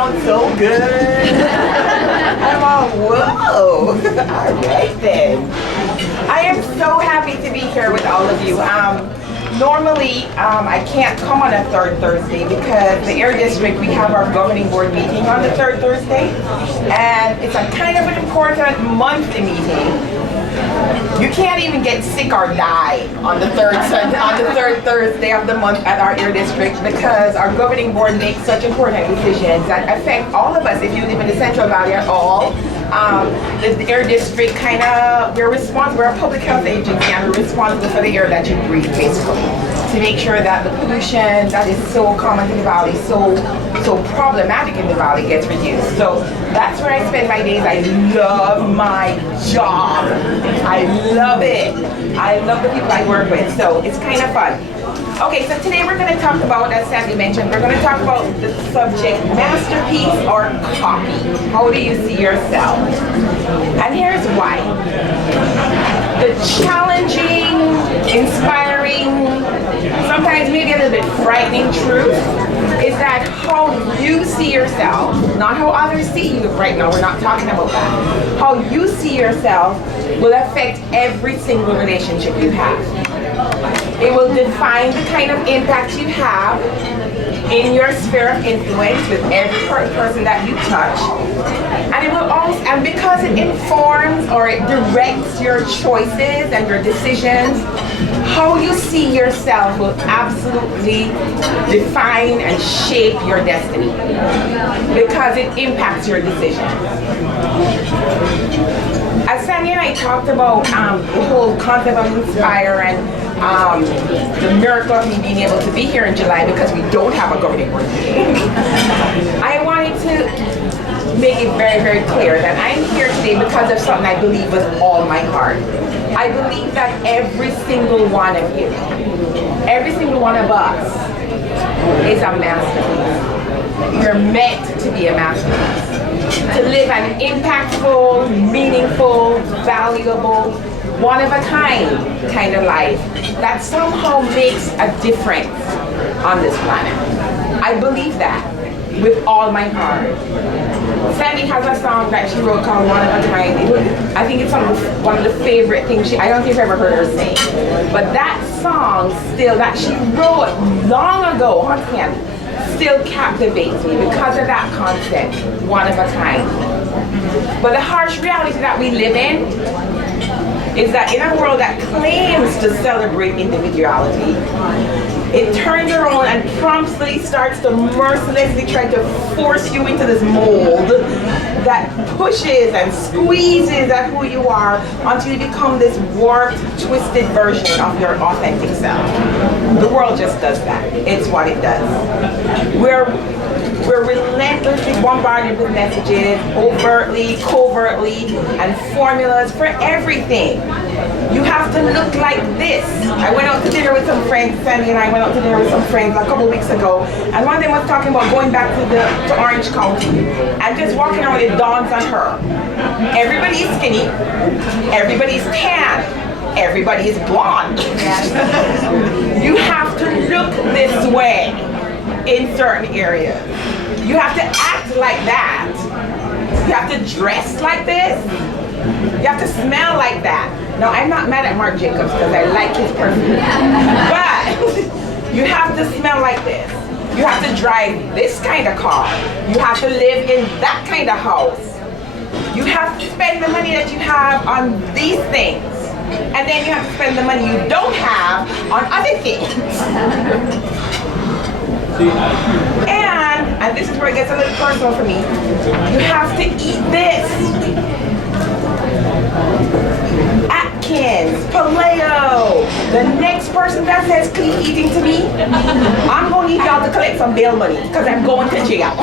sound so good. I'm all, whoa. All right then. I am so happy to be here with all of you. Normally, I can't come on a third Thursday because the Air District, we have our governing board meeting on the third Thursday, and it's a kind of an important monthly meeting. You can't even get sick or die on the third Thursday of the month at our Air District because our governing board makes such important decisions that affect all of us. If you live in the Central Valley at all, the Air District we're a public health agency and we're responsible for the air that you breathe, basically, to make sure that the pollution that is so common in the valley, so problematic in the valley, gets reduced. So that's where I spend my days. I love my job. I love it. I love the people I work with, so it's kind of fun. Okay, so today we're going to talk about, as Sandy mentioned, we're going to talk about the subject masterpiece or copy. How do you see yourself? And here's why. The challenging, inspiring, sometimes maybe a little bit frightening truth is that how you see yourself, not how others see you right now, we're not talking about that. How you see yourself will affect every single relationship you have. It will define the kind of impact you have in your sphere of influence with every person that you touch. And it will also, and because it informs or it directs your choices and your decisions, how you see yourself will absolutely define and shape your destiny because it impacts your decisions. As Sandy and I talked about the whole concept of Inspire and the miracle of me being able to be here in July because we don't have a governing board meeting, I wanted to make it very, very clear that I'm here today because of something I believe with all my heart. I believe that every single one of you, every single one of us is a masterpiece. We're meant to be a masterpiece. To live an impactful, meaningful, valuable, one-of-a-kind kind of life that somehow makes a difference on this planet. I believe that with all my heart. Sandy has a song that she wrote called One of a Kind. I think it's one of the favorite things I don't think I've ever heard her sing. But that song still, that she wrote long ago, on Sandy, still captivates me because of that concept, one of a kind. But the harsh reality that we live in is that in a world that claims to celebrate individuality, it turns around and promptly starts to mercilessly try to force you into this mold that pushes and squeezes at who you are until you become this warped, twisted version of your authentic self. The world just does that. It's what it does. We're relentlessly bombarded with messages, overtly, covertly, and formulas for everything. You have to look like this. I went out to dinner with some friends, Sandy and I went out to dinner with some friends a couple weeks ago, and one of them was talking about going back to Orange County, and just walking around, it dawns on her. Everybody's skinny, everybody's tan, everybody's blonde. You have to look this way in certain areas. You have to act like that. You have to dress like this. You have to smell like that. Now, I'm not mad at Marc Jacobs because I like his perfume. But you have to smell like this. You have to drive this kind of car. You have to live in that kind of house. You have to spend the money that you have on these things. And then you have to spend the money you don't have on other things. And this is where it gets a little personal for me, you have to eat this. Atkins, Paleo, the next person that says clean eating to me, I'm going to need y'all to collect some bail money because I'm going to jail.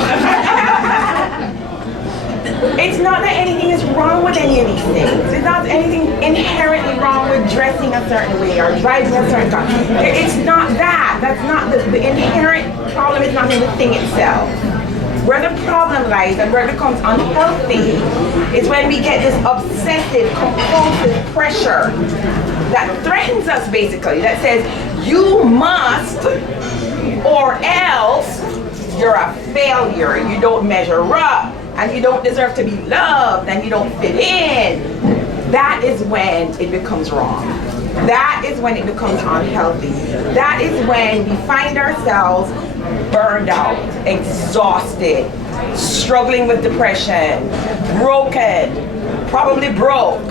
It's not that anything is wrong with any of these things. It's not anything inherently wrong with dressing a certain way or driving a certain car. It's not that. That's not the inherent problem. Is not in the thing itself. Where the problem lies and where it becomes unhealthy is when we get this obsessive, compulsive pressure that threatens us basically, that says, you must or else you're a failure, you don't measure up, and you don't deserve to be loved, and you don't fit in, that is when it becomes wrong. That is when it becomes unhealthy. That is when we find ourselves burned out, exhausted, struggling with depression, broken, probably broke.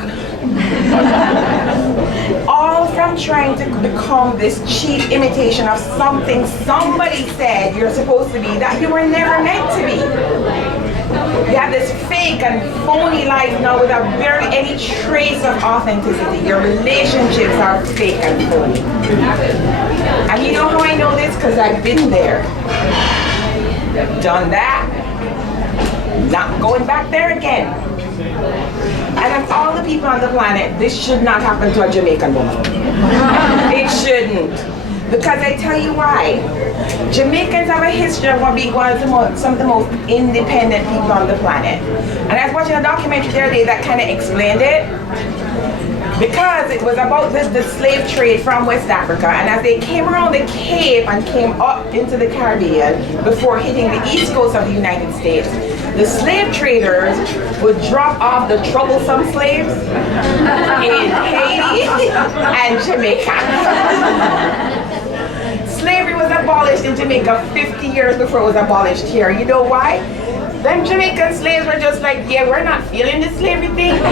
All from trying to become this cheap imitation of something somebody said you're supposed to be that you were never meant to be. You have this fake and phony life now without barely any trace of authenticity. Your relationships are fake and phony. And you know how I know this? Because I've been there. Done that. Not going back there again. And of all the people on the planet, this should not happen to a Jamaican woman. It shouldn't. Because I tell you why. Jamaicans have a history of being some of the most independent people on the planet. And I was watching a documentary the other day that kind of explained it. Because it was about the slave trade from West Africa, and as they came around the Cape and came up into the Caribbean before hitting the east coast of the United States, the slave traders would drop off the troublesome slaves in Haiti and Jamaica. Slavery was abolished in Jamaica 50 years before it was abolished here. You know why? Them Jamaican slaves were just like, yeah, we're not feeling this slavery thing, so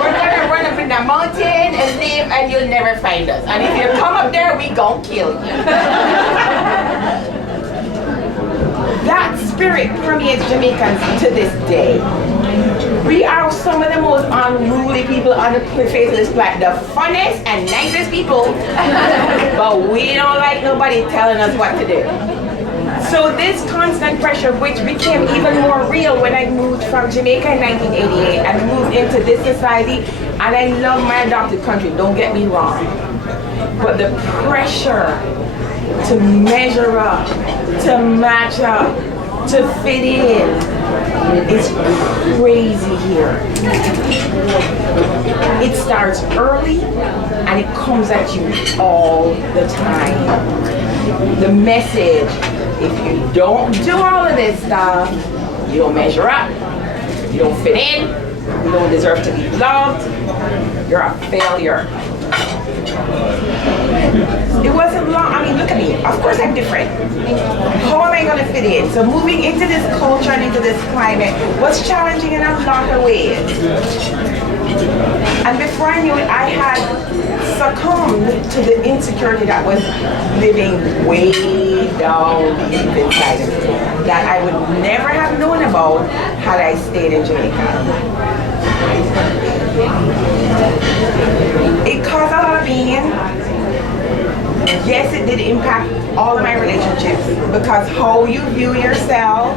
we're gonna run up in the mountain and live, and you'll never find us. And if you come up there, we gon' kill you. That spirit permeates Jamaicans to this day. We are some of the most unruly people on the face of this planet. The funnest and nicest people, but we don't like nobody telling us what to do. So this constant pressure, which became even more real when I moved from Jamaica in 1988 and moved into this society, and I love my adopted country, don't get me wrong. But the pressure to measure up, to match up, to fit in is crazy here. It starts early and it comes at you all the time. The message, if you don't do all of this stuff, you don't measure up, you don't fit in, you don't deserve to be loved, you're a failure. It wasn't long, I mean, look at me, of course I'm different. How am I going to fit in? So moving into this culture and into this climate was challenging in a lot of ways. And before I knew it, I had succumbed to the insecurity that was living way down deep inside of me, that I would never have known about had I stayed in Jamaica. It caused a lot of pain. Yes, it did impact all of my relationships, because how you view yourself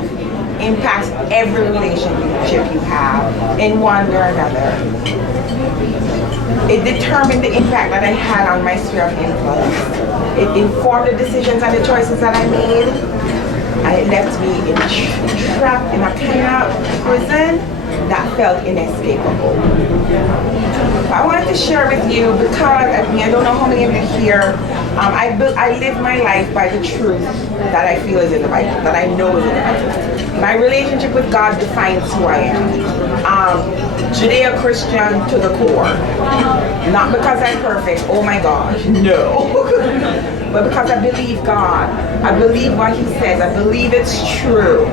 impacts every relationship you have in one way or another. It determined the impact that I had on my sphere of influence. It informed the decisions and the choices that I made, and it left me trapped in a kind of prison that felt inescapable. I wanted to share with you, because I don't know how many of you here, I live my life by the truth that I feel is in the Bible, that I know is in the Bible. My relationship with God defines who I am. Judeo-Christian to the core. Not because I'm perfect, oh my gosh, no. But because I believe God. I believe what He says. I believe it's true.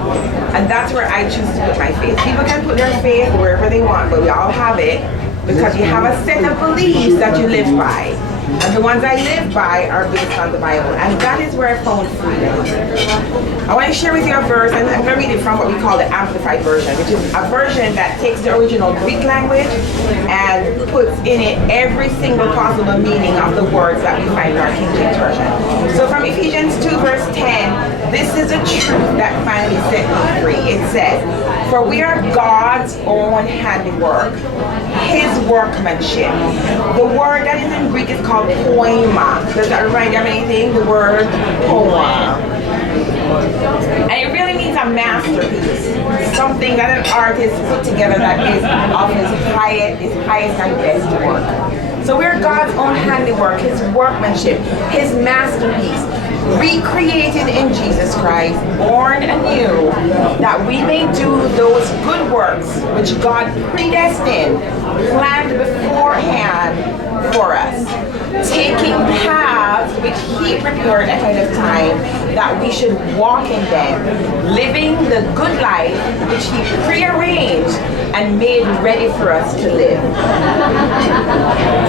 And that's where I choose to put my faith. People can put their faith wherever they want, but we all have it because you have a set of beliefs that you live by. And the ones I live by are based on the Bible. And that is where I found freedom. I want to share with you a verse, and I'm going to read it from what we call the Amplified Version, which is a version that takes the original Greek language and puts in it every single possible meaning of the words that we find in our King James Version. So from Ephesians 2 verse 10, this is a truth that finally set me free. It says, "For we are God's own handiwork, His workmanship." The word that is in Greek is called poema. Does that remind you of anything? The word poem. And it really means a masterpiece. Something that an artist put together that is of his highest and best work. So we're God's own handiwork, His workmanship, His masterpiece. recreated in Jesus Christ, born anew, that we may do those good works which God predestined, planned beforehand for us, taking paths which He prepared ahead of time, that we should walk in them, living the good life which He prearranged and made ready for us to live.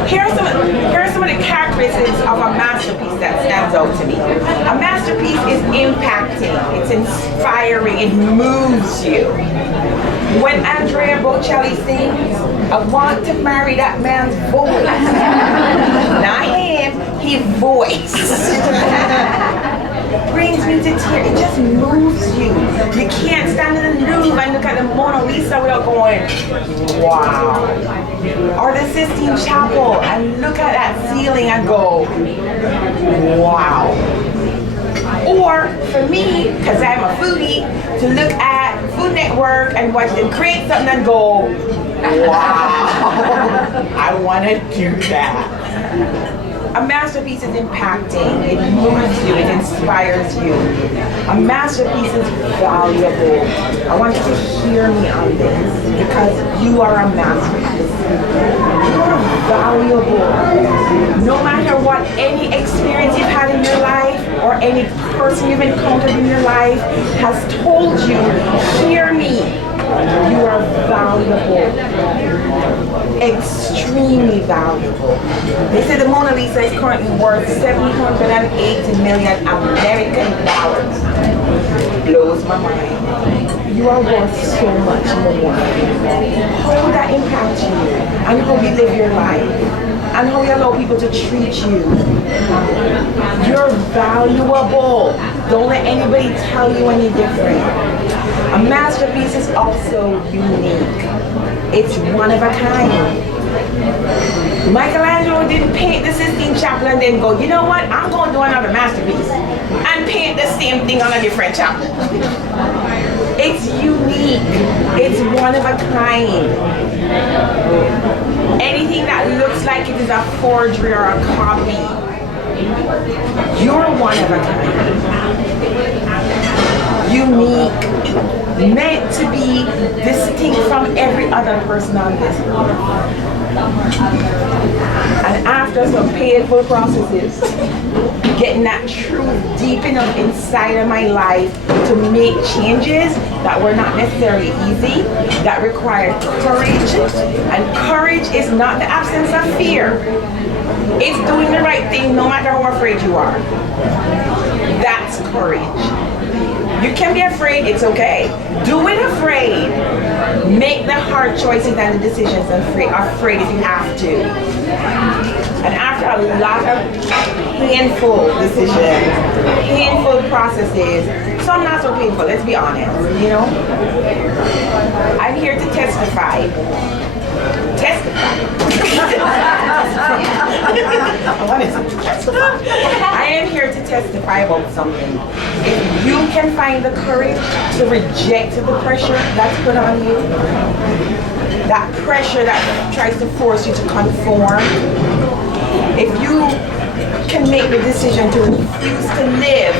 Here are some of the characteristics of a masterpiece that stands out to me. A masterpiece is impacting, it's inspiring, it moves you. When Andrea Bocelli sings, I want to marry that man's voice. Not him, his voice. Brings me to tears. It just moves you. You can't stand in the Louvre and look at the Mona Lisa without going, wow. Or the Sistine Chapel and look at that ceiling and go, wow. Or for me, because I'm a foodie, to look at Food Network and watch them create something and go, wow, I want to do that. A masterpiece is impacting, it moves you, it inspires you. A masterpiece is valuable. I want you to hear me on this, because you are a masterpiece. You are valuable. No matter what any experience you've had in your life or any person you've encountered in your life has told you, hear me. You are valuable, extremely valuable. They say the Mona Lisa is currently worth $780 million American dollars. Blows my mind. You are worth so much more. How will that impact you and how you live your life and how you allow people to treat you? You're valuable. Don't let anybody tell you any different. A masterpiece is also unique. It's one of a kind. Michelangelo didn't paint the Sistine Chapel and then go, you know what, I'm going to do another masterpiece and paint the same thing on a different chapel. It's unique. It's one of a kind. Anything that looks like it is a forgery or a copy, you're one of a kind. Unique, meant to be distinct from every other person on this earth. And after some painful processes, getting that truth deep enough inside of my life to make changes that were not necessarily easy, that required courage. And courage is not the absence of fear. It's doing the right thing no matter how afraid you are. That's courage. You can be afraid, it's okay. Do it afraid. Make the hard choices and the decisions afraid if you have to. And after a lot of painful decisions, painful processes, some not so painful, let's be honest, you know? I'm here to testify. I am here to testify about something. If you can find the courage to reject the pressure that's put on you, that pressure that tries to force you to conform, if you can make the decision to refuse to live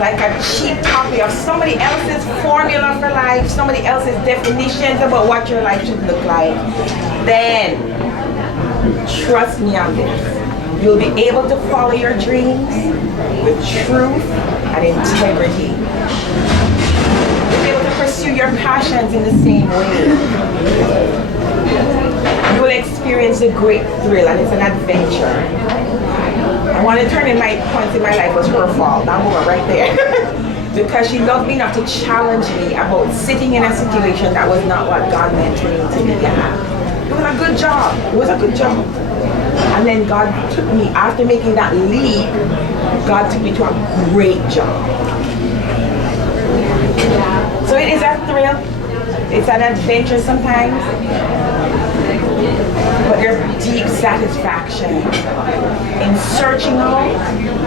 like a cheap copy of somebody else's formula for life, somebody else's definitions about what your life should look like, then trust me on this. You'll be able to follow your dreams with truth and integrity. You'll be able to pursue your passions in the same way. You will experience a great thrill, and it's an adventure. I want to turn in my points in my life was her fault. I'm over right there. Because she loved me enough to challenge me about sitting in a situation that was not what God meant for me to be at. It was a good job. It was a good job. And then God took me, after making that leap, God took me to a great job. So it is a thrill. It's an adventure sometimes. But there's deep satisfaction in searching out,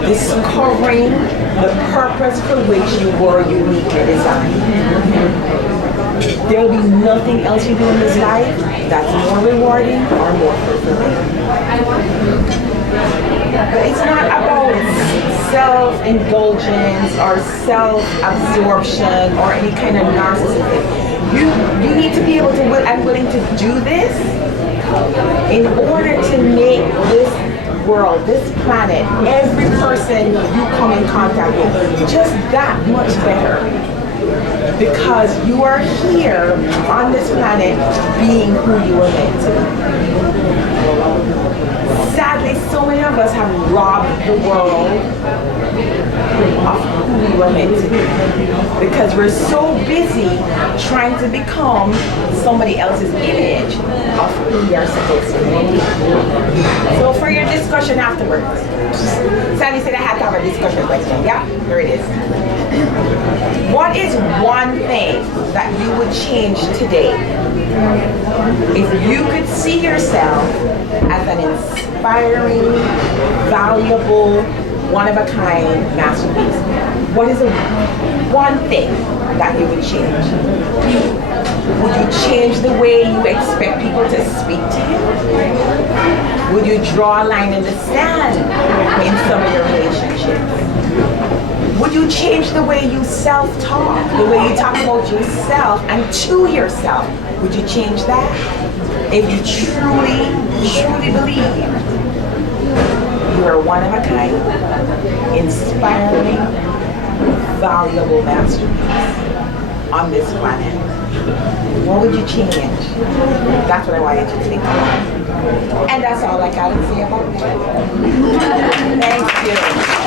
discovering the purpose for which you were uniquely designed. There will be nothing else you do in this life that's more rewarding or more fulfilling. But it's not about self-indulgence or self-absorption or any kind of narcissism. You need to be able to, I'm willing to do this in order to make this world, this planet, every person you come in contact with, just that much better. Because you are here on this planet being who you were meant to be. Sadly, so many of us have robbed the world of who we were meant to be. Because we're so busy trying to become somebody else's image of who we are supposed to be. So for your discussion afterwards, Sally said I had to have a discussion question. Yeah, here it is. What is one thing that you would change today if you could see yourself as an inspiring, valuable, one-of-a-kind masterpiece? What is the one thing that you would change? Would you change the way you expect people to speak to you? Would you draw a line in the sand in some of your relationships? Would you change the way you self-talk, the way you talk about yourself and to yourself? Would you change that? If you truly, truly believe you are one of a kind, inspiring, valuable masterpiece on this planet, what would you change? That's what I wanted you to think about. And that's all I got to say about it. Thank you.